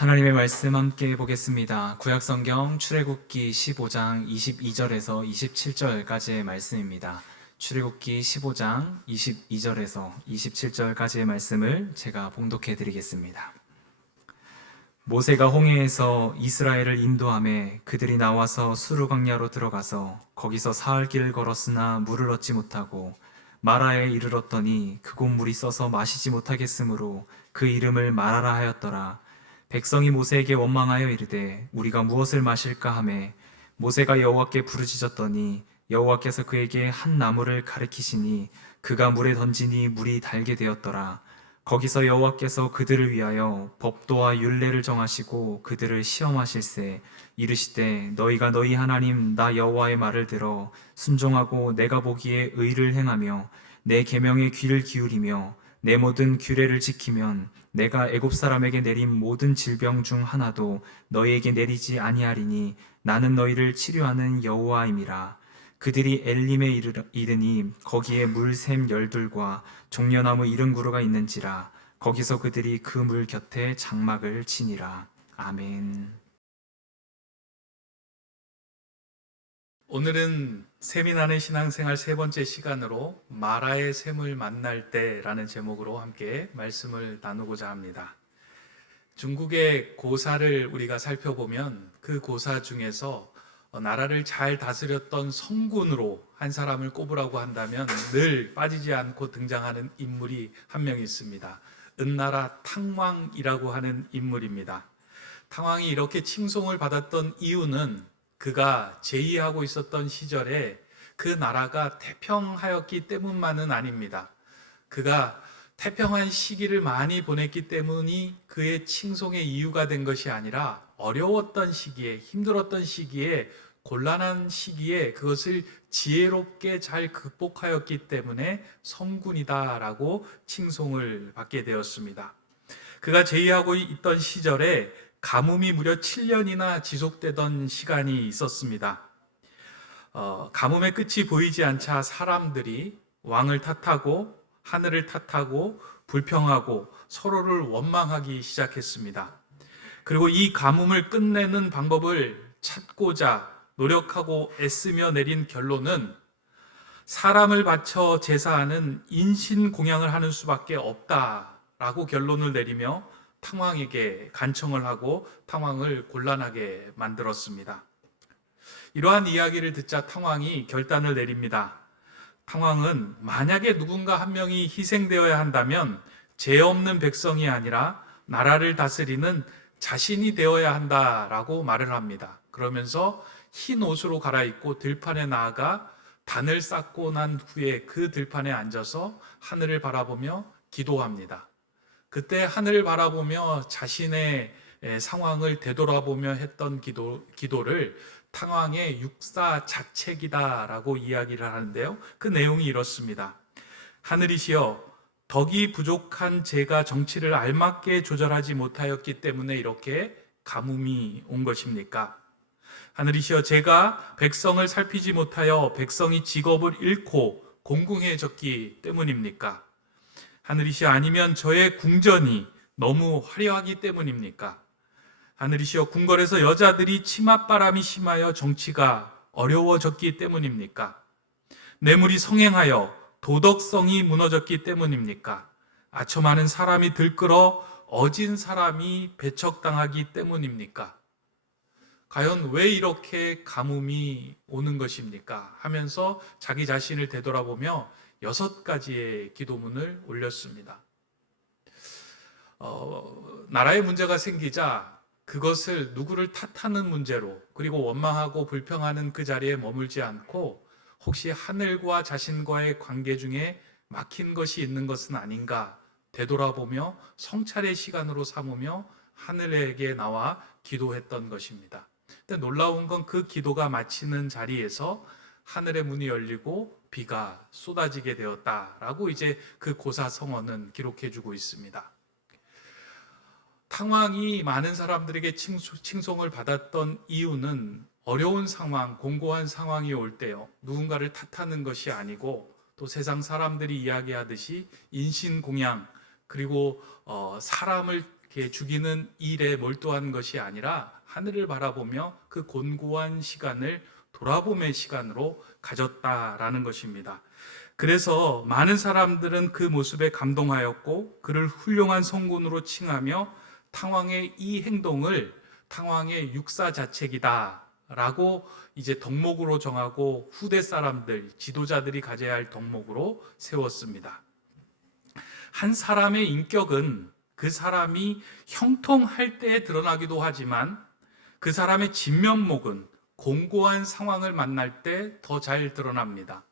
하나님의 말씀 함께 보겠습니다. 구약성경 출애굽기 15장 22절에서 27절까지의 말씀입니다. 출애굽기 15장 22절에서 27절까지의 말씀을 제가 봉독해 드리겠습니다. 모세가 홍해에서 이스라엘을 인도하매 그들이 나와서 수르 광야로 들어가서 거기서 사흘 길을 걸었으나 물을 얻지 못하고 마라에 이르렀더니 그곳 물이 써서 마시지 못하겠으므로 그 이름을 마라라 하였더라. 백성이 모세에게 원망하여 이르되 우리가 무엇을 마실까 하매 모세가 여호와께 부르짖었더니 여호와께서 그에게 한 나무를 가리키시니 그가 물에 던지니 물이 달게 되었더라. 거기서 여호와께서 그들을 위하여 법도와 율례를 정하시고 그들을 시험하실세. 이르시되 너희가 너희 하나님 나 여호와의 말을 들어 순종하고 내가 보기에 의를 행하며 내 계명에 귀를 기울이며 내 모든 규례를 지키면 내가 애굽 사람에게 내린 모든 질병 중 하나도 너희에게 내리지 아니하리니 나는 너희를 치료하는 여호와임이라. 그들이 엘림에 이르니 거기에 물샘 열둘과 종려나무 이른 구루가 있는지라. 거기서 그들이 그 물 곁에 장막을 치니라. 아멘. 오늘은 샘이 나는 신앙생활 세 번째 시간으로 마라의 샘을 만날 때라는 제목으로 함께 말씀을 나누고자 합니다. 중국의 고사를 우리가 살펴보면 그 고사 중에서 나라를 잘 다스렸던 성군으로 한 사람을 꼽으라고 한다면 늘 빠지지 않고 등장하는 인물이 한 명 있습니다. 은나라 탕왕이라고 하는 인물입니다. 탕왕이 이렇게 칭송을 받았던 이유는 그가 제의하고 있었던 시절에 그 나라가 태평하였기 때문만은 아닙니다. 그가 태평한 시기를 많이 보냈기 때문이 그의 칭송의 이유가 된 것이 아니라 어려웠던 시기에, 힘들었던 시기에, 곤란한 시기에 그것을 지혜롭게 잘 극복하였기 때문에 성군이다라고 칭송을 받게 되었습니다. 그가 제의하고 있던 시절에 가뭄이 무려 7년이나 지속되던 시간이 있었습니다. 가뭄의 끝이 보이지 않자 사람들이 왕을 탓하고 하늘을 탓하고 불평하고 서로를 원망하기 시작했습니다. 그리고 이 가뭄을 끝내는 방법을 찾고자 노력하고 애쓰며 내린 결론은 사람을 바쳐 제사하는 인신공양을 하는 수밖에 없다라고 결론을 내리며 탕왕에게 간청을 하고 탕왕을 곤란하게 만들었습니다. 이러한 이야기를 듣자 탕왕이 결단을 내립니다. 탕왕은 만약에 누군가 한 명이 희생되어야 한다면 죄 없는 백성이 아니라 나라를 다스리는 자신이 되어야 한다라고 말을 합니다. 그러면서 흰 옷으로 갈아입고 들판에 나아가 단을 쌓고 난 후에 그 들판에 앉아서 하늘을 바라보며 기도합니다. 그때 하늘을 바라보며 자신의 상황을 되돌아보며 했던 기도를 탕왕의 육사자책이다라고 이야기를 하는데요. 그 내용이 이렇습니다. 하늘이시여, 덕이 부족한 제가 정치를 알맞게 조절하지 못하였기 때문에 이렇게 가뭄이 온 것입니까? 하늘이시여, 제가 백성을 살피지 못하여 백성이 직업을 잃고 공공해졌기 때문입니까? 하늘이시여, 아니면 저의 궁전이 너무 화려하기 때문입니까? 하늘이시여, 궁궐에서 여자들이 치맛바람이 심하여 정치가 어려워졌기 때문입니까? 뇌물이 성행하여 도덕성이 무너졌기 때문입니까? 아첨하는 사람이 들끓어 어진 사람이 배척당하기 때문입니까? 과연 왜 이렇게 가뭄이 오는 것입니까? 하면서 자기 자신을 되돌아보며 6가지의 기도문을 올렸습니다. 나라에 문제가 생기자 그것을 누구를 탓하는 문제로, 그리고 원망하고 불평하는 그 자리에 머물지 않고 혹시 하늘과 자신과의 관계 중에 막힌 것이 있는 것은 아닌가 되돌아보며 성찰의 시간으로 삼으며 하늘에게 나와 기도했던 것입니다. 근데 놀라운 건 그 기도가 마치는 자리에서 하늘의 문이 열리고 비가 쏟아지게 되었다라고 이제 그 고사 성어는 기록해주고 있습니다. 탕왕이 많은 사람들에게 칭송을 받았던 이유는 어려운 상황, 공고한 상황이 올 때요, 누군가를 탓하는 것이 아니고 또 세상 사람들이 이야기하듯이 인신공양, 그리고 사람을 이렇게 죽이는 일에 몰두한 것이 아니라 하늘을 바라보며 그 곤고한 시간을 돌아봄의 시간으로 가졌다라는 것입니다. 그래서 많은 사람들은 그 모습에 감동하였고 그를 훌륭한 성군으로 칭하며 탕왕의 이 행동을 탕왕의 육사자책이다 라고 이제 덕목으로 정하고 후대 사람들, 지도자들이 가져야 할 덕목으로 세웠습니다. 한 사람의 인격은 그 사람이 형통할 때에 드러나기도 하지만 그 사람의 진면목은 공고한 상황을 만날 때 더 잘 드러납니다.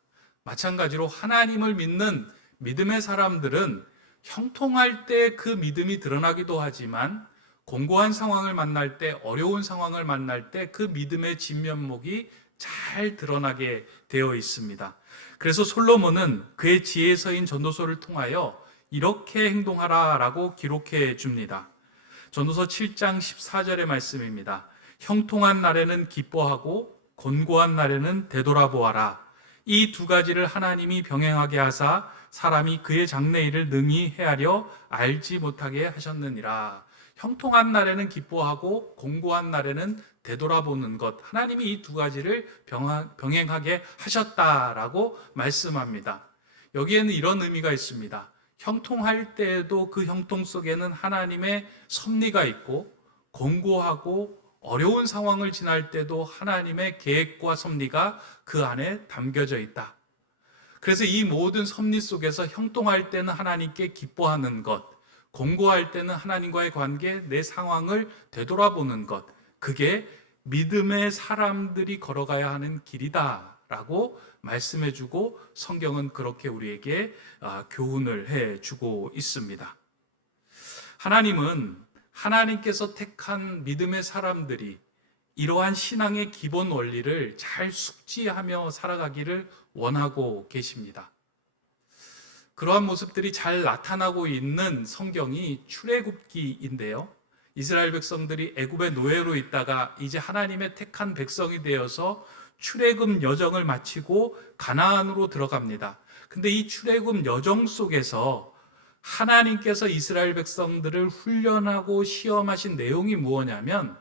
마찬가지로 하나님을 믿는 믿음의 사람들은 형통할 때 그 믿음이 드러나기도 하지만 공고한 상황을 만날 때, 어려운 상황을 만날 때 그 믿음의 진면목이 잘 드러나게 되어 있습니다. 그래서 솔로몬은 그의 지혜서인 전도서를 통하여 이렇게 행동하라라고 기록해 줍니다. 전도서 7장 14절의 말씀입니다. 형통한 날에는 기뻐하고 곤고한 날에는 되돌아보아라. 이 두 가지를 하나님이 병행하게 하사 사람이 그의 장래일을 능히 헤아려 알지 못하게 하셨느니라. 형통한 날에는 기뻐하고 곤고한 날에는 되돌아보는 것, 하나님이 이 두 가지를 병행하게 하셨다라고 말씀합니다. 여기에는 이런 의미가 있습니다. 형통할 때에도 그 형통 속에는 하나님의 섭리가 있고, 곤고하고 어려운 상황을 지날 때도 하나님의 계획과 섭리가 그 안에 담겨져 있다. 그래서 이 모든 섭리 속에서 형통할 때는 하나님께 기뻐하는 것, 곤고할 때는 하나님과의 관계, 내 상황을 되돌아보는 것, 그게 믿음의 사람들이 걸어가야 하는 길이다 라고 말씀해주고 성경은 그렇게 우리에게 교훈을 해주고 있습니다. 하나님은 하나님께서 택한 믿음의 사람들이 이러한 신앙의 기본 원리를 잘 숙지하며 살아가기를 원하고 계십니다. 그러한 모습들이 잘 나타나고 있는 성경이 출애굽기인데요. 이스라엘 백성들이 애굽의 노예로 있다가 이제 하나님의 택한 백성이 되어서 출애굽 여정을 마치고 가나안으로 들어갑니다. 근데 이 출애굽 여정 속에서 하나님께서 이스라엘 백성들을 훈련하고 시험하신 내용이 무엇이냐면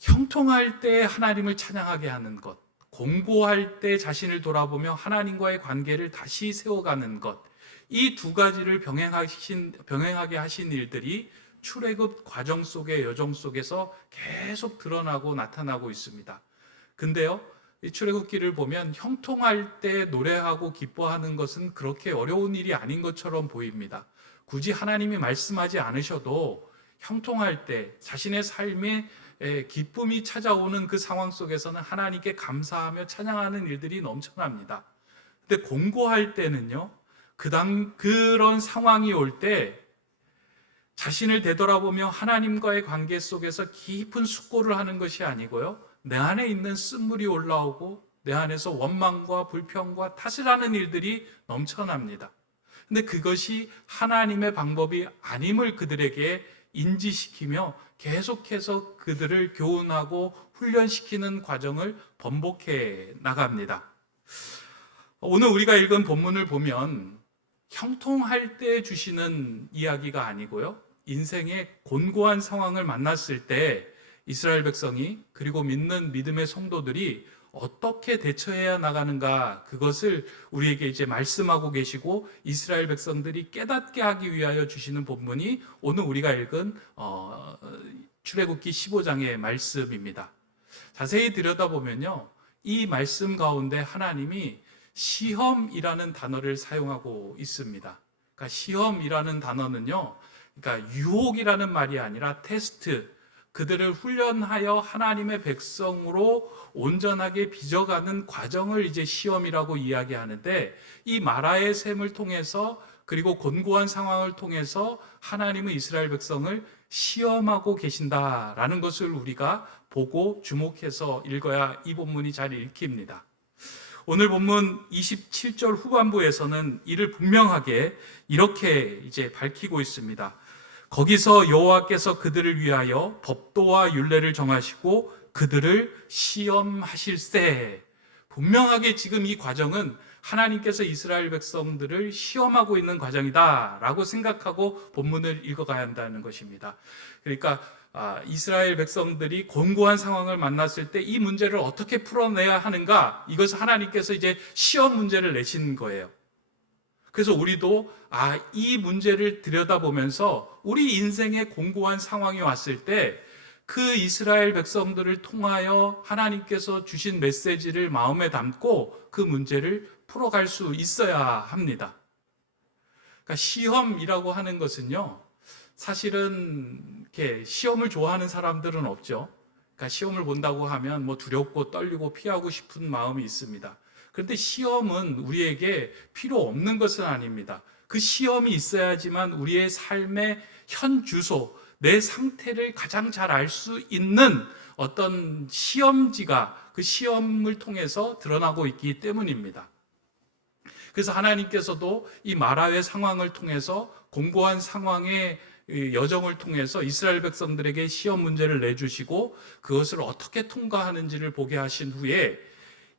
형통할 때 하나님을 찬양하게 하는 것, 공고할 때 자신을 돌아보며 하나님과의 관계를 다시 세워가는 것, 이 두 가지를 병행하게 하신 일들이 출애굽 과정 속의 여정 속에서 계속 드러나고 나타나고 있습니다. 근데요, 이 출애굽기를 보면 형통할 때 노래하고 기뻐하는 것은 그렇게 어려운 일이 아닌 것처럼 보입니다. 굳이 하나님이 말씀하지 않으셔도 형통할 때 자신의 삶에 기쁨이 찾아오는 그 상황 속에서는 하나님께 감사하며 찬양하는 일들이 넘쳐납니다. 근데 곤고할 때는요, 그런 상황이 올 때 자신을 되돌아보며 하나님과의 관계 속에서 깊은 숙고를 하는 것이 아니고요, 내 안에 있는 쓴물이 올라오고 내 안에서 원망과 불평과 탓을 하는 일들이 넘쳐납니다. 근데 그것이 하나님의 방법이 아님을 그들에게 인지시키며 계속해서 그들을 교훈하고 훈련시키는 과정을 번복해 나갑니다. 오늘 우리가 읽은 본문을 보면 형통할 때 주시는 이야기가 아니고요, 인생의 곤고한 상황을 만났을 때 이스라엘 백성이, 그리고 믿는 믿음의 성도들이 어떻게 대처해야 나가는가, 그것을 우리에게 이제 말씀하고 계시고 이스라엘 백성들이 깨닫게 하기 위하여 주시는 본문이 오늘 우리가 읽은 출애굽기 15장의 말씀입니다. 자세히 들여다보면요, 이 말씀 가운데 하나님이 시험이라는 단어를 사용하고 있습니다. 그러니까 시험이라는 단어는요, 그러니까 유혹이라는 말이 아니라 테스트, 그들을 훈련하여 하나님의 백성으로 온전하게 빚어가는 과정을 이제 시험이라고 이야기하는데, 이 마라의 샘을 통해서 그리고 곤고한 상황을 통해서 하나님은 이스라엘 백성을 시험하고 계신다라는 것을 우리가 보고 주목해서 읽어야 이 본문이 잘 읽힙니다. 오늘 본문 27절 후반부에서는 이를 분명하게 이렇게 이제 밝히고 있습니다. 거기서 여호와께서 그들을 위하여 법도와 율례를 정하시고 그들을 시험하실세. 분명하게 지금 이 과정은 하나님께서 이스라엘 백성들을 시험하고 있는 과정이다라고 생각하고 본문을 읽어가야 한다는 것입니다. 그러니까 이스라엘 백성들이 곤고한 상황을 만났을 때 이 문제를 어떻게 풀어내야 하는가, 이것을 하나님께서 이제 시험 문제를 내신 거예요. 그래서 우리도 이 문제를 들여다보면서 우리 인생에 곤고한 상황이 왔을 때 그 이스라엘 백성들을 통하여 하나님께서 주신 메시지를 마음에 담고 그 문제를 풀어갈 수 있어야 합니다. 그러니까 시험이라고 하는 것은요, 사실은 이렇게 시험을 좋아하는 사람들은 없죠. 그러니까 시험을 본다고 하면 뭐 두렵고 떨리고 피하고 싶은 마음이 있습니다. 그런데 시험은 우리에게 필요 없는 것은 아닙니다. 그 시험이 있어야지만 우리의 삶의 현 주소, 내 상태를 가장 잘 알 수 있는 어떤 시험지가 그 시험을 통해서 드러나고 있기 때문입니다. 그래서 하나님께서도 이 마라의 상황을 통해서 공고한 상황의 여정을 통해서 이스라엘 백성들에게 시험 문제를 내주시고 그것을 어떻게 통과하는지를 보게 하신 후에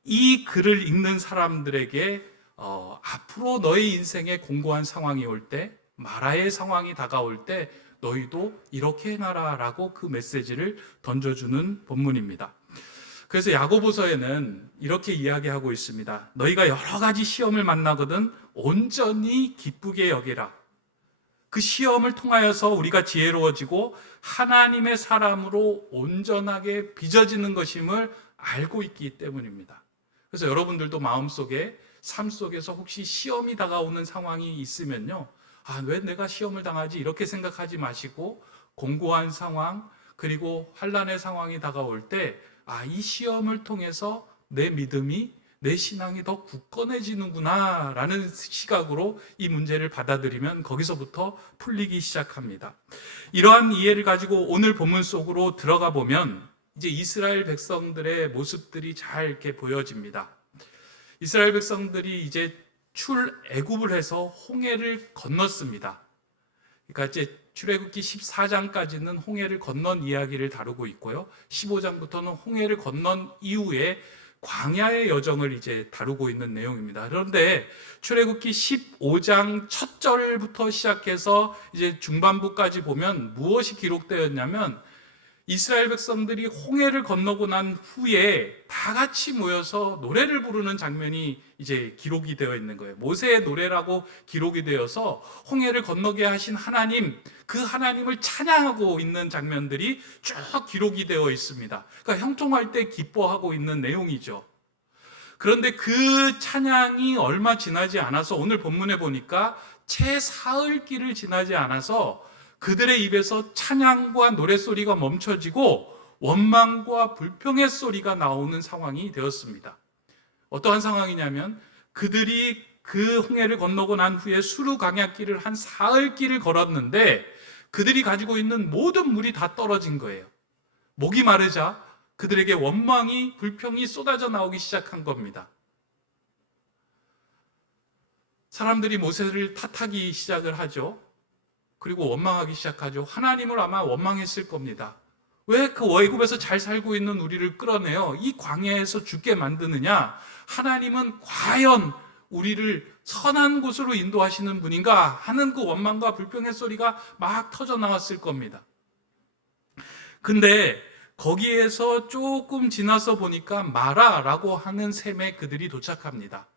이 글을 읽는 사람들에게 앞으로 너희 인생에 공고한 상황이 올 때, 마라의 상황이 다가올 때 너희도 이렇게 행하라 라고 그 메시지를 던져주는 본문입니다. 그래서 야고보서에는 이렇게 이야기하고 있습니다. 너희가 여러 가지 시험을 만나거든 온전히 기쁘게 여기라. 그 시험을 통하여서 우리가 지혜로워지고 하나님의 사람으로 온전하게 빚어지는 것임을 알고 있기 때문입니다. 그래서 여러분들도 마음속에 삶 속에서 혹시 시험이 다가오는 상황이 있으면요, 왜 내가 시험을 당하지? 이렇게 생각하지 마시고 공고한 상황, 그리고 환난의 상황이 다가올 때 이 시험을 통해서 내 믿음이, 내 신앙이 더 굳건해지는구나 라는 시각으로 이 문제를 받아들이면 거기서부터 풀리기 시작합니다. 이러한 이해를 가지고 오늘 본문 속으로 들어가 보면 이제 이스라엘 백성들의 모습들이 잘 이렇게 보여집니다. 이스라엘 백성들이 이제 출애굽을 해서 홍해를 건넜습니다. 그러니까 이제 출애굽기 14장까지는 홍해를 건넌 이야기를 다루고 있고요. 15장부터는 홍해를 건넌 이후에 광야의 여정을 이제 다루고 있는 내용입니다. 그런데 출애굽기 15장 첫 절부터 시작해서 이제 중반부까지 보면 무엇이 기록되었냐면 이스라엘 백성들이 홍해를 건너고 난 후에 다 같이 모여서 노래를 부르는 장면이 이제 기록이 되어 있는 거예요. 모세의 노래라고 기록이 되어서 홍해를 건너게 하신 하나님, 그 하나님을 찬양하고 있는 장면들이 쭉 기록이 되어 있습니다. 그러니까 형통할 때 기뻐하고 있는 내용이죠. 그런데 그 찬양이 얼마 지나지 않아서 오늘 본문에 보니까 채 사흘길을 지나지 않아서 그들의 입에서 찬양과 노랫소리가 멈춰지고 원망과 불평의 소리가 나오는 상황이 되었습니다. 어떠한 상황이냐면 그들이 그 홍해를 건너고 난 후에 수르 광야길을 한 사흘길을 걸었는데 그들이 가지고 있는 모든 물이 다 떨어진 거예요. 목이 마르자 그들에게 원망이, 불평이 쏟아져 나오기 시작한 겁니다. 사람들이 모세를 탓하기 시작을 하죠. 그리고 원망하기 시작하죠. 하나님을 아마 원망했을 겁니다. 왜 그 애굽에서 잘 살고 있는 우리를 끌어내어 이 광야에서 죽게 만드느냐? 하나님은 과연 우리를 선한 곳으로 인도하시는 분인가 하는 그 원망과 불평의 소리가 막 터져 나왔을 겁니다. 근데 거기에서 조금 지나서 보니까 마라라고 하는 샘에 그들이 도착합니다.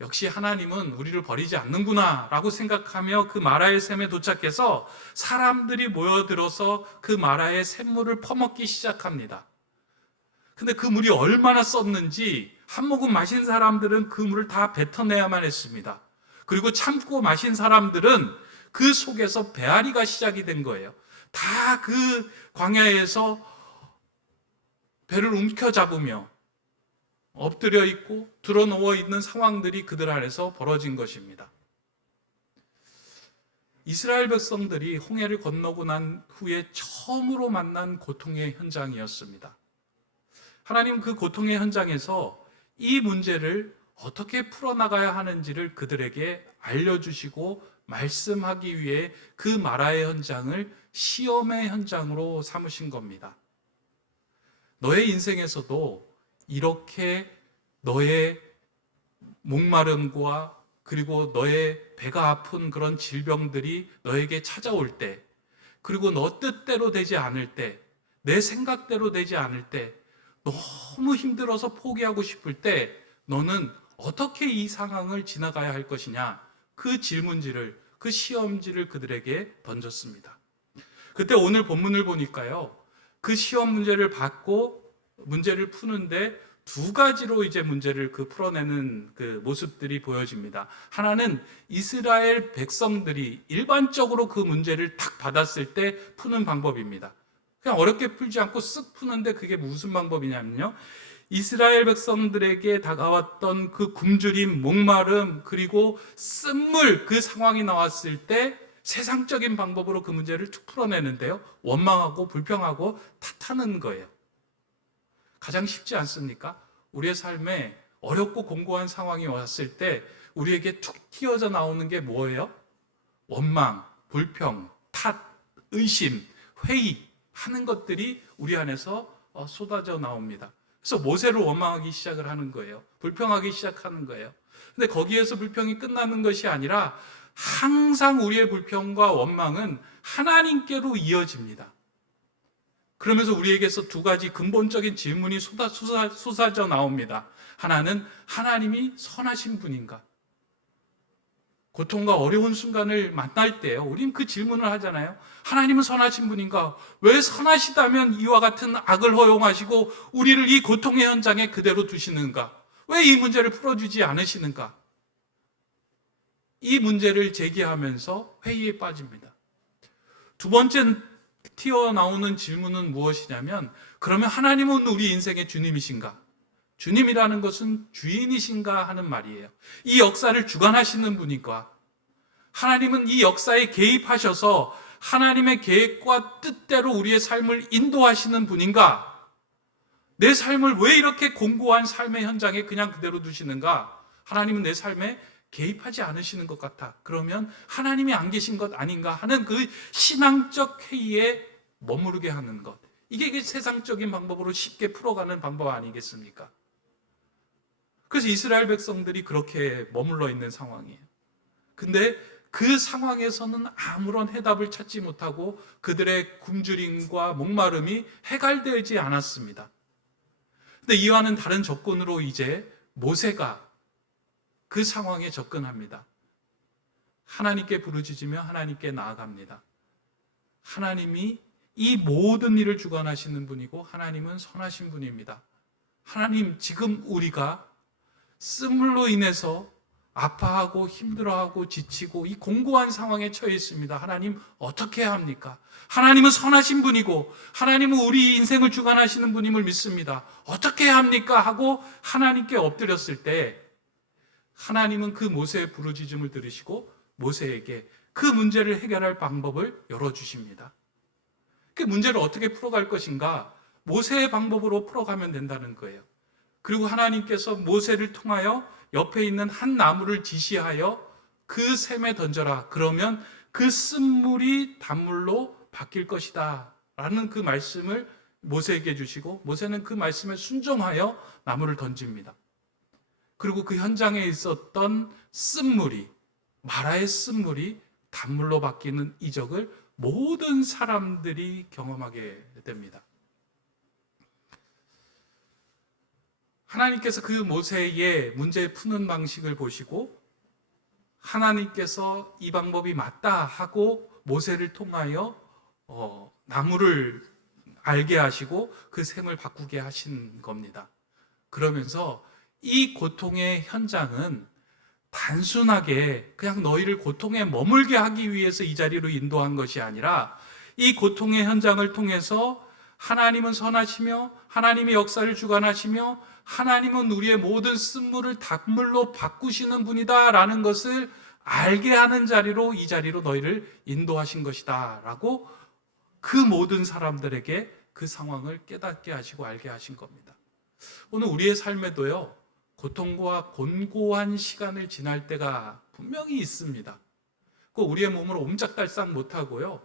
역시 하나님은 우리를 버리지 않는구나 라고 생각하며 그 마라의 샘에 도착해서 사람들이 모여들어서 그 마라의 샘물을 퍼먹기 시작합니다. 근데 그 물이 얼마나 썼는지 한 모금 마신 사람들은 그 물을 다 뱉어내야만 했습니다. 그리고 참고 마신 사람들은 그 속에서 배앓이가 시작이 된 거예요. 다 그 광야에서 배를 움켜잡으며 엎드려 있고 드러누워 있는 상황들이 그들 안에서 벌어진 것입니다. 이스라엘 백성들이 홍해를 건너고 난 후에 처음으로 만난 고통의 현장이었습니다. 하나님 그 고통의 현장에서 이 문제를 어떻게 풀어나가야 하는지를 그들에게 알려주시고 말씀하기 위해 그 마라의 현장을 시험의 현장으로 삼으신 겁니다. 너의 인생에서도 이렇게 너의 목마름과 그리고 너의 배가 아픈 그런 질병들이 너에게 찾아올 때, 그리고 너 뜻대로 되지 않을 때, 내 생각대로 되지 않을 때, 너무 힘들어서 포기하고 싶을 때 너는 어떻게 이 상황을 지나가야 할 것이냐, 그 질문지를, 그 시험지를 그들에게 던졌습니다. 그때 오늘 본문을 보니까요, 그 시험 문제를 받고 문제를 푸는데 두 가지로 이제 문제를 풀어내는 그 모습들이 보여집니다. 하나는 이스라엘 백성들이 일반적으로 그 문제를 탁 받았을 때 푸는 방법입니다. 그냥 어렵게 풀지 않고 쓱 푸는데 그게 무슨 방법이냐면요, 이스라엘 백성들에게 다가왔던 그 굶주림, 목마름, 그리고 쓴물, 그 상황이 나왔을 때 세상적인 방법으로 그 문제를 툭 풀어내는데요, 원망하고 불평하고 탓하는 거예요. 가장 쉽지 않습니까? 우리의 삶에 어렵고 공고한 상황이 왔을 때 우리에게 툭 튀어져 나오는 게 뭐예요? 원망, 불평, 탓, 의심, 회의 하는 것들이 우리 안에서 쏟아져 나옵니다. 그래서 모세를 원망하기 시작을 하는 거예요. 불평하기 시작하는 거예요. 근데 거기에서 불평이 끝나는 것이 아니라 항상 우리의 불평과 원망은 하나님께로 이어집니다. 그러면서 우리에게서 두 가지 근본적인 질문이 쏟아져 나옵니다. 하나는 하나님이 선하신 분인가? 고통과 어려운 순간을 만날 때요, 우리는 그 질문을 하잖아요. 하나님은 선하신 분인가? 왜 선하시다면 이와 같은 악을 허용하시고 우리를 이 고통의 현장에 그대로 두시는가? 왜 이 문제를 풀어주지 않으시는가? 이 문제를 제기하면서 회의에 빠집니다. 두 번째 튀어나오는 질문은 무엇이냐면, 그러면 하나님은 우리 인생의 주님이신가? 주님이라는 것은 주인이신가 하는 말이에요. 이 역사를 주관하시는 분인가? 하나님은 이 역사에 개입하셔서 하나님의 계획과 뜻대로 우리의 삶을 인도하시는 분인가? 내 삶을 왜 이렇게 공고한 삶의 현장에 그냥 그대로 두시는가? 하나님은 내 삶에 개입하지 않으시는 것 같아. 그러면 하나님이 안 계신 것 아닌가 하는 그 신앙적 회의에 머무르게 하는 것. 이게 세상적인 방법으로 쉽게 풀어가는 방법 아니겠습니까? 그래서 이스라엘 백성들이 그렇게 머물러 있는 상황이에요. 근데 그 상황에서는 아무런 해답을 찾지 못하고 그들의 굶주림과 목마름이 해결되지 않았습니다. 근데 이와는 다른 조건으로 이제 모세가 그 상황에 접근합니다. 하나님께 부르짖으며 하나님께 나아갑니다. 하나님이 이 모든 일을 주관하시는 분이고 하나님은 선하신 분입니다. 하나님, 지금 우리가 쓴물로 인해서 아파하고 힘들어하고 지치고 이 공고한 상황에 처해 있습니다. 하나님, 어떻게 해야 합니까? 하나님은 선하신 분이고 하나님은 우리 인생을 주관하시는 분임을 믿습니다. 어떻게 해야 합니까? 하고 하나님께 엎드렸을 때 하나님은 그 모세의 부르짖음을 들으시고 모세에게 그 문제를 해결할 방법을 열어주십니다. 그 문제를 어떻게 풀어갈 것인가? 모세의 방법으로 풀어가면 된다는 거예요. 그리고 하나님께서 모세를 통하여 옆에 있는 한 나무를 지시하여 그 샘에 던져라. 그러면 그 쓴물이 단물로 바뀔 것이다 라는 그 말씀을 모세에게 주시고 모세는 그 말씀에 순종하여 나무를 던집니다. 그리고 그 현장에 있었던 쓴물이, 마라의 쓴물이 단물로 바뀌는 이적을 모든 사람들이 경험하게 됩니다. 하나님께서 그 모세의 문제 푸는 방식을 보시고 하나님께서 이 방법이 맞다 하고 모세를 통하여 나무를 알게 하시고 그 샘을 바꾸게 하신 겁니다. 그러면서 이 고통의 현장은 단순하게 그냥 너희를 고통에 머물게 하기 위해서 이 자리로 인도한 것이 아니라 이 고통의 현장을 통해서 하나님은 선하시며 하나님의 역사를 주관하시며 하나님은 우리의 모든 쓴물을 단물로 바꾸시는 분이다 라는 것을 알게 하는 자리로 이 자리로 너희를 인도하신 것이다 라고 그 모든 사람들에게 그 상황을 깨닫게 하시고 알게 하신 겁니다. 오늘 우리의 삶에도요, 고통과 곤고한 시간을 지날 때가 분명히 있습니다. 그 우리의 몸으로 옴짝달싹 못하고요,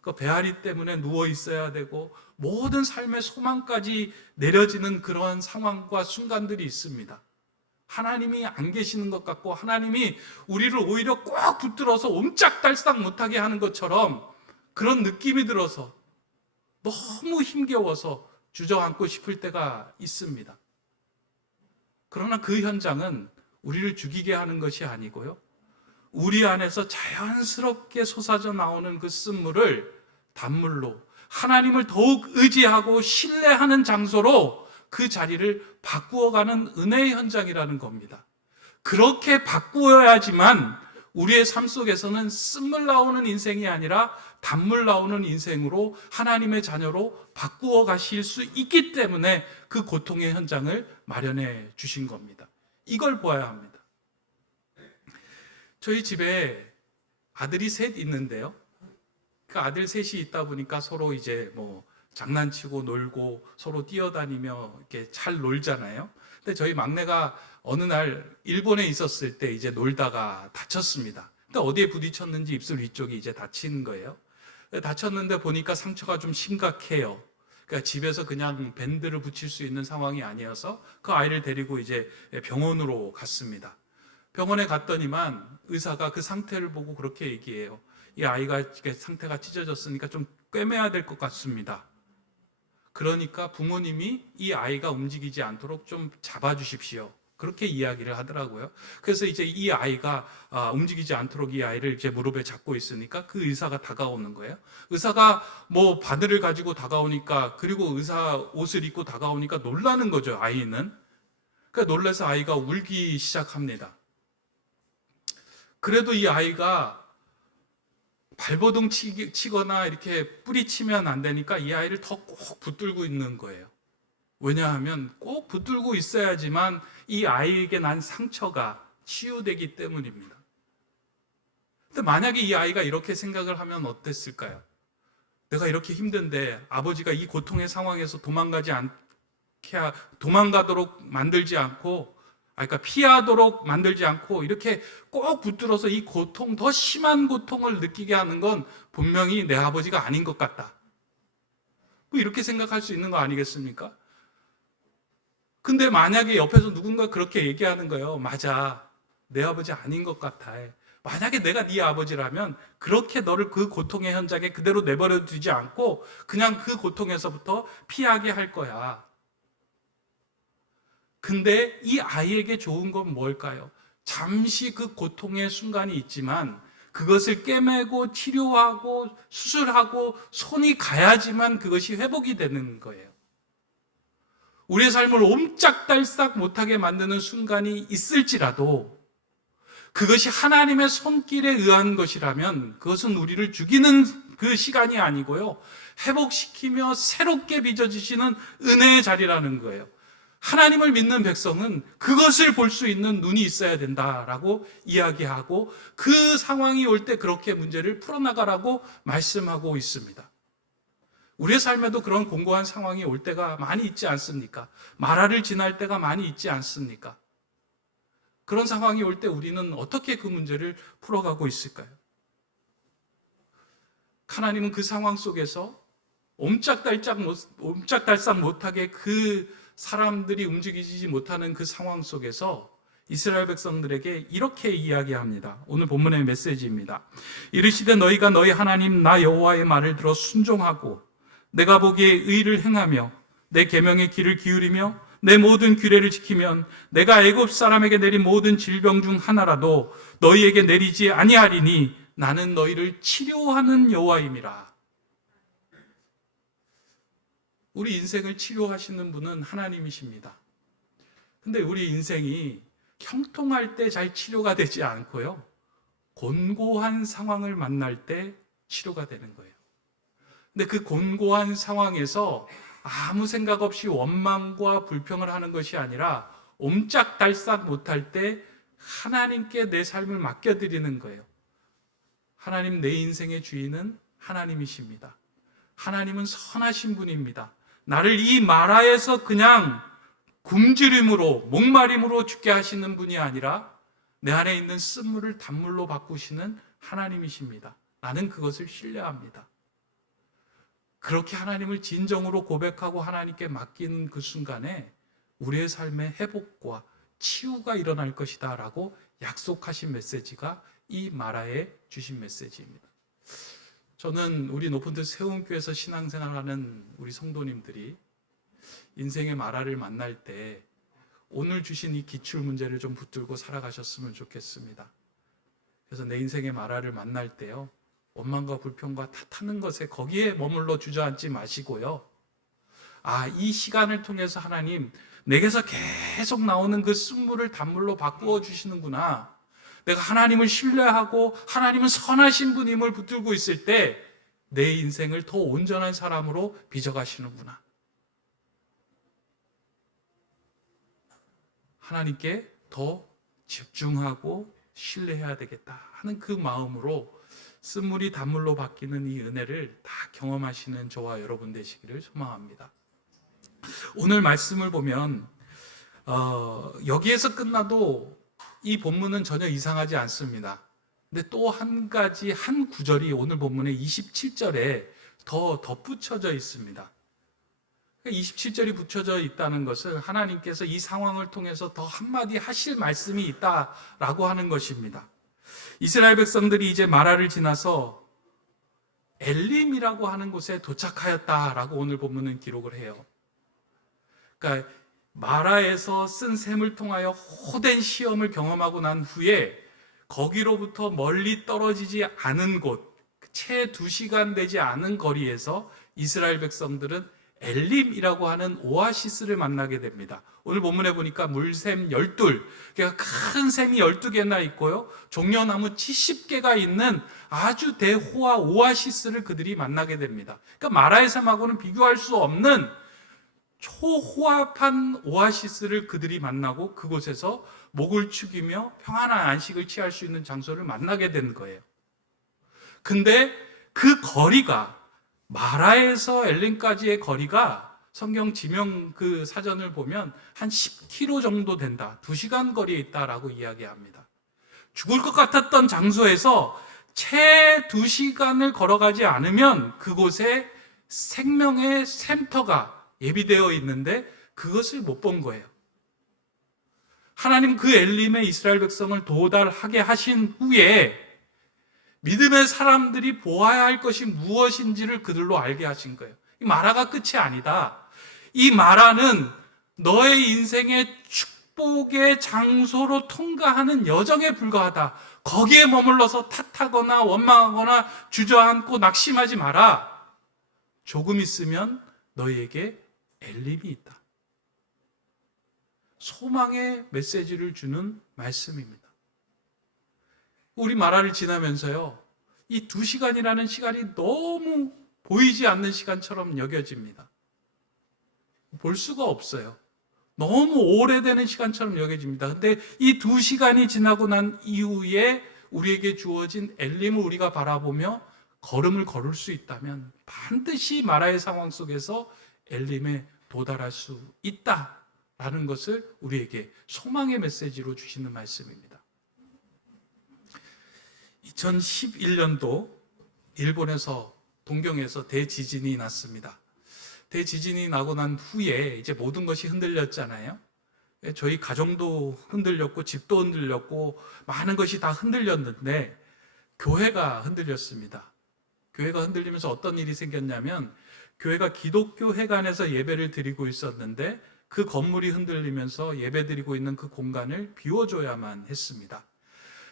그 배앓이 때문에 누워 있어야 되고 모든 삶의 소망까지 내려지는 그러한 상황과 순간들이 있습니다. 하나님이 안 계시는 것 같고 하나님이 우리를 오히려 꼭 붙들어서 옴짝달싹 못하게 하는 것처럼 그런 느낌이 들어서 너무 힘겨워서 주저앉고 싶을 때가 있습니다. 그러나 그 현장은 우리를 죽이게 하는 것이 아니고요, 우리 안에서 자연스럽게 솟아져 나오는 그 쓴물을 단물로 하나님을 더욱 의지하고 신뢰하는 장소로 그 자리를 바꾸어가는 은혜의 현장이라는 겁니다. 그렇게 바꾸어야지만 우리의 삶 속에서는 쓴물 나오는 인생이 아니라 단물 나오는 인생으로 하나님의 자녀로 바꾸어 가실 수 있기 때문에 그 고통의 현장을 마련해 주신 겁니다. 이걸 보아야 합니다. 저희 집에 아들이 셋 있는데요, 그 아들 셋이 있다 보니까 서로 이제 뭐 장난치고 놀고 서로 뛰어다니며 이렇게 잘 놀잖아요. 근데 저희 막내가 어느 날 일본에 있었을 때 이제 놀다가 다쳤습니다. 근데 어디에 부딪혔는지 입술 위쪽이 이제 다친 거예요. 다쳤는데 보니까 상처가 좀 심각해요. 그러니까 집에서 그냥 밴드를 붙일 수 있는 상황이 아니어서 그 아이를 데리고 이제 병원으로 갔습니다. 병원에 갔더니만 의사가 그 상태를 보고 그렇게 얘기해요. 이 아이가 상태가 찢어졌으니까 좀 꿰매야 될 것 같습니다. 그러니까 부모님이 이 아이가 움직이지 않도록 좀 잡아주십시오. 그렇게 이야기를 하더라고요. 그래서 이제 이 아이가 움직이지 않도록 이 아이를 이제 무릎에 잡고 있으니까 그 의사가 다가오는 거예요. 의사가 뭐 바늘을 가지고 다가오니까, 그리고 의사 옷을 입고 다가오니까 놀라는 거죠, 아이는. 그러니까 놀라서 아이가 울기 시작합니다. 그래도 이 아이가 발버둥 치거나 이렇게 뿌리치면 안 되니까 이 아이를 더 꼭 붙들고 있는 거예요. 왜냐하면 꼭 붙들고 있어야지만 이 아이에게 난 상처가 치유되기 때문입니다. 근데 만약에 이 아이가 이렇게 생각을 하면 어땠을까요? 내가 이렇게 힘든데 아버지가 이 고통의 상황에서 도망가도록 만들지 않고, 그러니까 피하도록 만들지 않고 이렇게 꼭 붙들어서 이 고통, 더 심한 고통을 느끼게 하는 건 분명히 내 아버지가 아닌 것 같다. 뭐 이렇게 생각할 수 있는 거 아니겠습니까? 근데 만약에 옆에서 누군가 그렇게 얘기하는 거예요. 맞아, 내 아버지 아닌 것 같아. 만약에 내가 네 아버지라면 그렇게 너를 그 고통의 현장에 그대로 내버려 두지 않고 그냥 그 고통에서부터 피하게 할 거야. 근데 이 아이에게 좋은 건 뭘까요? 잠시 그 고통의 순간이 있지만 그것을 꿰매고 치료하고 수술하고 손이 가야지만 그것이 회복이 되는 거예요. 우리의 삶을 옴짝달싹 못하게 만드는 순간이 있을지라도 그것이 하나님의 손길에 의한 것이라면 그것은 우리를 죽이는 그 시간이 아니고요, 회복시키며 새롭게 빚어주시는 은혜의 자리라는 거예요. 하나님을 믿는 백성은 그것을 볼 수 있는 눈이 있어야 된다라고 이야기하고 그 상황이 올 때 그렇게 문제를 풀어나가라고 말씀하고 있습니다. 우리의 삶에도 그런 공고한 상황이 올 때가 많이 있지 않습니까? 마라를 지날 때가 많이 있지 않습니까? 그런 상황이 올 때 우리는 어떻게 그 문제를 풀어가고 있을까요? 하나님은 그 상황 속에서 옴짝달싹 못하게 그 사람들이 움직이지 못하는 그 상황 속에서 이스라엘 백성들에게 이렇게 이야기합니다. 오늘 본문의 메시지입니다. 이르시되 너희가 너희 하나님 나 여호와의 말을 들어 순종하고 내가 보기에 의를 행하며 내 계명의 귀를 기울이며 내 모든 규례를 지키면 내가 애굽 사람에게 내린 모든 질병 중 하나라도 너희에게 내리지 아니하리니 나는 너희를 치료하는 여호와임이라. 우리 인생을 치료하시는 분은 하나님이십니다. 근데 우리 인생이 형통할 때 잘 치료가 되지 않고요, 곤고한 상황을 만날 때 치료가 되는 거예요. 근데 그 곤고한 상황에서 아무 생각 없이 원망과 불평을 하는 것이 아니라 옴짝달싹 못할 때 하나님께 내 삶을 맡겨드리는 거예요. 하나님, 내 인생의 주인은 하나님이십니다. 하나님은 선하신 분입니다. 나를 이 마라에서 그냥 굶주림으로, 목마림으로 죽게 하시는 분이 아니라 내 안에 있는 쓴물을 단물로 바꾸시는 하나님이십니다. 나는 그것을 신뢰합니다. 그렇게 하나님을 진정으로 고백하고 하나님께 맡기는 그 순간에 우리의 삶의 회복과 치유가 일어날 것이다 라고 약속하신 메시지가 이 마라에 주신 메시지입니다. 저는 우리 높은 뜻 세움교회에서 신앙생활하는 우리 성도님들이 인생의 마라를 만날 때 오늘 주신 이 기출 문제를 좀 붙들고 살아가셨으면 좋겠습니다. 그래서 내 인생의 마라를 만날 때요, 원망과 불평과 탓하는 것에 거기에 머물러 주저앉지 마시고요, 이 시간을 통해서 하나님 내게서 계속 나오는 그 쓴물을 단물로 바꾸어 주시는구나, 내가 하나님을 신뢰하고 하나님은 선하신 분임을 붙들고 있을 때 내 인생을 더 온전한 사람으로 빚어가시는구나, 하나님께 더 집중하고 신뢰해야 되겠다 하는 그 마음으로 쓴물이 단물로 바뀌는 이 은혜를 다 경험하시는 저와 여러분 되시기를 소망합니다. 오늘 말씀을 보면 여기에서 끝나도 이 본문은 전혀 이상하지 않습니다. 근데 또 한 가지 한 구절이 오늘 본문의 27절에 더 덧붙여져 있습니다. 27절이 붙여져 있다는 것은 하나님께서 이 상황을 통해서 더 한마디 하실 말씀이 있다라고 하는 것입니다. 이스라엘 백성들이 이제 마라를 지나서 엘림이라고 하는 곳에 도착하였다라고 오늘 본문은 기록을 해요. 그러니까 마라에서 쓴 셈을 통하여 호된 시험을 경험하고 난 후에 거기로부터 멀리 떨어지지 않은 곳, 채 2시간 되지 않은 거리에서 이스라엘 백성들은 엘림이라고 하는 오아시스를 만나게 됩니다. 오늘 본문에 보니까 물샘 12, 그러니까 큰 샘이 12개나 있고요, 종려나무 70개가 있는 아주 대호화 오아시스를 그들이 만나게 됩니다. 그러니까 마라의 샘하고는 비교할 수 없는 초호합한 오아시스를 그들이 만나고 그곳에서 목을 축이며 평안한 안식을 취할 수 있는 장소를 만나게 된 거예요. 근데 그 거리가, 마라에서 엘림까지의 거리가 성경 지명 그 사전을 보면 한 10km 정도 된다, 2시간 거리에 있다라고 이야기합니다. 죽을 것 같았던 장소에서 채 2시간을 걸어가지 않으면 그곳에 생명의 샘터가 예비되어 있는데 그것을 못 본 거예요. 하나님 그 엘림에 이스라엘 백성을 도달하게 하신 후에 믿음의 사람들이 보아야 할 것이 무엇인지를 그들로 알게 하신 거예요. 이 마라가 끝이 아니다. 이 마라는 너의 인생의 축복의 장소로 통과하는 여정에 불과하다. 거기에 머물러서 탓하거나 원망하거나 주저앉고 낙심하지 마라. 조금 있으면 너희에게 엘림이 있다. 소망의 메시지를 주는 말씀입니다. 우리 마라를 지나면서요, 이 2시간이라는 시간이 너무 보이지 않는 시간처럼 여겨집니다. 볼 수가 없어요. 너무 오래되는 시간처럼 여겨집니다. 근데 이 2시간이 지나고 난 이후에 우리에게 주어진 엘림을 우리가 바라보며 걸음을 걸을 수 있다면 반드시 마라의 상황 속에서 엘림에 도달할 수 있다라는 것을 우리에게 소망의 메시지로 주시는 말씀입니다. 2011년도 일본에서 동경에서 대지진이 났습니다. 대지진이 나고 난 후에 이제 모든 것이 흔들렸잖아요. 저희 가정도 흔들렸고 집도 흔들렸고 많은 것이 다 흔들렸는데 교회가 흔들렸습니다. 교회가 흔들리면서 어떤 일이 생겼냐면, 교회가 기독교 회관에서 예배를 드리고 있었는데 그 건물이 흔들리면서 예배 드리고 있는 그 공간을 비워줘야만 했습니다.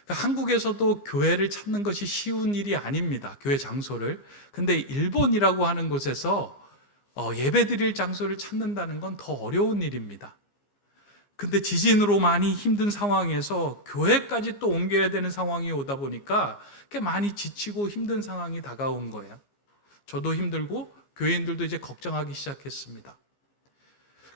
한국에서도 교회를 찾는 것이 쉬운 일이 아닙니다. 교회 장소를. 근데 일본이라고 하는 곳에서 예배 드릴 장소를 찾는다는 건 더 어려운 일입니다. 근데 지진으로 많이 힘든 상황에서 교회까지 또 옮겨야 되는 상황이 오다 보니까 많이 지치고 힘든 상황이 다가온 거예요. 저도 힘들고 교회인들도 이제 걱정하기 시작했습니다.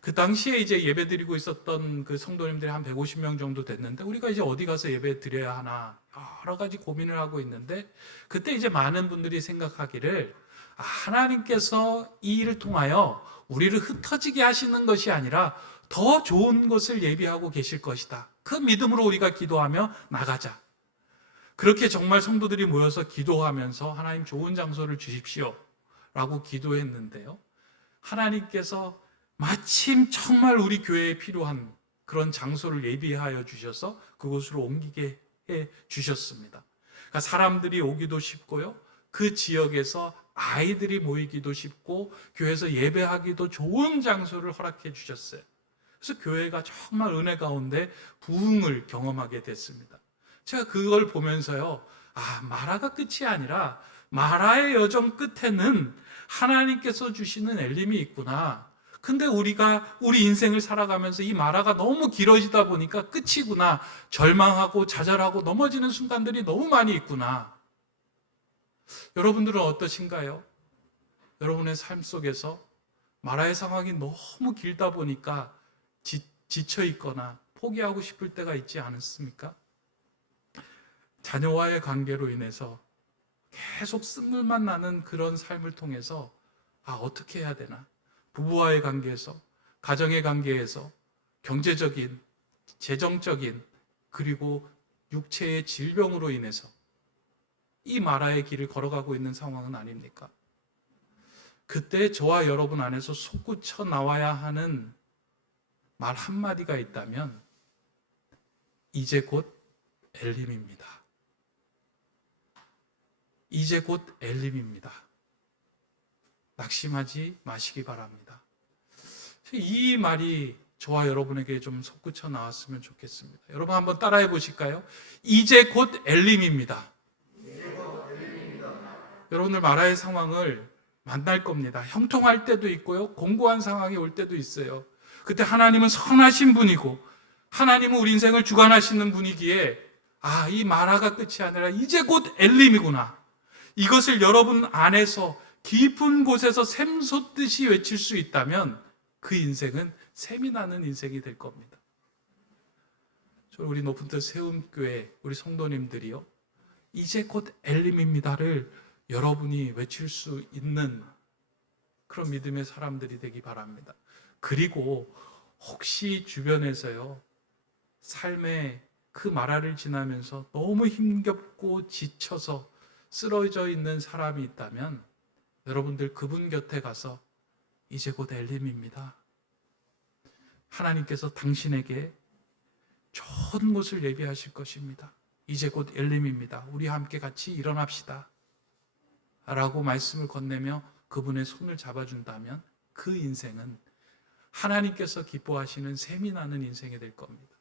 그 당시에 이제 예배 드리고 있었던 그 성도님들이 한 150명 정도 됐는데, 우리가 이제 어디 가서 예배 드려야 하나 여러 가지 고민을 하고 있는데, 그때 이제 많은 분들이 생각하기를, 하나님께서 이 일을 통하여 우리를 흩어지게 하시는 것이 아니라 더 좋은 것을 예비하고 계실 것이다. 그 믿음으로 우리가 기도하며 나가자. 그렇게 정말 성도들이 모여서 기도하면서 하나님 좋은 장소를 주십시오 라고 기도했는데요, 하나님께서 마침 정말 우리 교회에 필요한 그런 장소를 예비하여 주셔서 그곳으로 옮기게 해 주셨습니다. 그러니까 사람들이 오기도 쉽고요. 그 지역에서 아이들이 모이기도 쉽고 교회에서 예배하기도 좋은 장소를 허락해 주셨어요. 그래서 교회가 정말 은혜 가운데 부흥을 경험하게 됐습니다. 제가 그걸 보면서요, 마라가 끝이 아니라 마라의 여정 끝에는 하나님께서 주시는 엘림이 있구나. 근데 우리가 우리 인생을 살아가면서 이 마라가 너무 길어지다 보니까 끝이구나. 절망하고 좌절하고 넘어지는 순간들이 너무 많이 있구나. 여러분들은 어떠신가요? 여러분의 삶 속에서 마라의 상황이 너무 길다 보니까 지쳐 있거나 포기하고 싶을 때가 있지 않습니까? 자녀와의 관계로 인해서 계속 쓴물만 나는 그런 삶을 통해서 어떻게 해야 되나? 부부와의 관계에서, 가정의 관계에서, 경제적인, 재정적인, 그리고 육체의 질병으로 인해서 이 마라의 길을 걸어가고 있는 상황은 아닙니까? 그때 저와 여러분 안에서 솟구쳐 나와야 하는 말 한마디가 있다면 이제 곧 엘림입니다. 이제 곧 엘림입니다. 낙심하지 마시기 바랍니다. 이 말이 저와 여러분에게 좀 솟구쳐 나왔으면 좋겠습니다. 여러분 한번 따라해 보실까요? 이제 곧 엘림입니다. 여러분들 마라의 상황을 만날 겁니다. 형통할 때도 있고요, 공고한 상황이 올 때도 있어요. 그때 하나님은 선하신 분이고 하나님은 우리 인생을 주관하시는 분이기에 이 마라가 끝이 아니라 이제 곧 엘림이구나. 이것을 여러분 안에서 깊은 곳에서 샘솟듯이 외칠 수 있다면 그 인생은 샘이 나는 인생이 될 겁니다. 우리 높은 뜻 세움교회 우리 성도님들이요, 이제 곧 엘림입니다를 여러분이 외칠 수 있는 그런 믿음의 사람들이 되기 바랍니다. 그리고 혹시 주변에서요, 삶의 그 마라를 지나면서 너무 힘겹고 지쳐서 쓰러져 있는 사람이 있다면 여러분들 그분 곁에 가서 이제 곧 엘림입니다. 하나님께서 당신에게 좋은 곳을 예비하실 것입니다. 이제 곧 엘림입니다. 우리 함께 같이 일어납시다 라고 말씀을 건네며 그분의 손을 잡아준다면 그 인생은 하나님께서 기뻐하시는 샘이 나는 인생이 될 겁니다.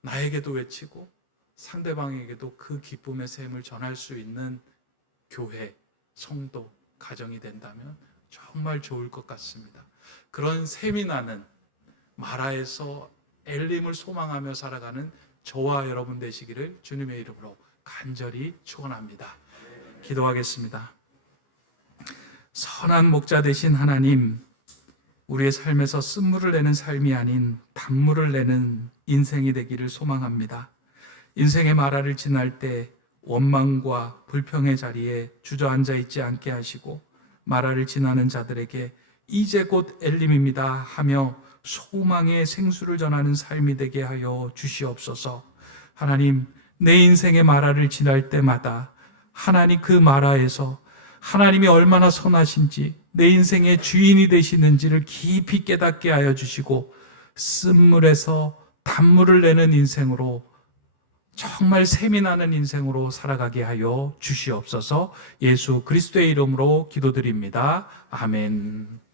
나에게도 외치고 상대방에게도 그 기쁨의 샘을 전할 수 있는 교회, 성도, 가정이 된다면 정말 좋을 것 같습니다. 그런 샘이 나는 마라에서 엘림을 소망하며 살아가는 저와 여러분 되시기를 주님의 이름으로 간절히 축원합니다. 기도하겠습니다. 선한 목자 되신 하나님, 우리의 삶에서 쓴물을 내는 삶이 아닌 단물을 내는 인생이 되기를 소망합니다. 인생의 마라를 지날 때 원망과 불평의 자리에 주저앉아 있지 않게 하시고 마라를 지나는 자들에게 이제 곧 엘림입니다 하며 소망의 생수를 전하는 삶이 되게 하여 주시옵소서. 하나님, 내 인생의 마라를 지날 때마다 하나님 그 마라에서 하나님이 얼마나 선하신지, 내 인생의 주인이 되시는지를 깊이 깨닫게 하여 주시고 쓴물에서 단물을 내는 인생으로, 정말 샘이 나는 인생으로 살아가게 하여 주시옵소서. 예수 그리스도의 이름으로 기도드립니다. 아멘.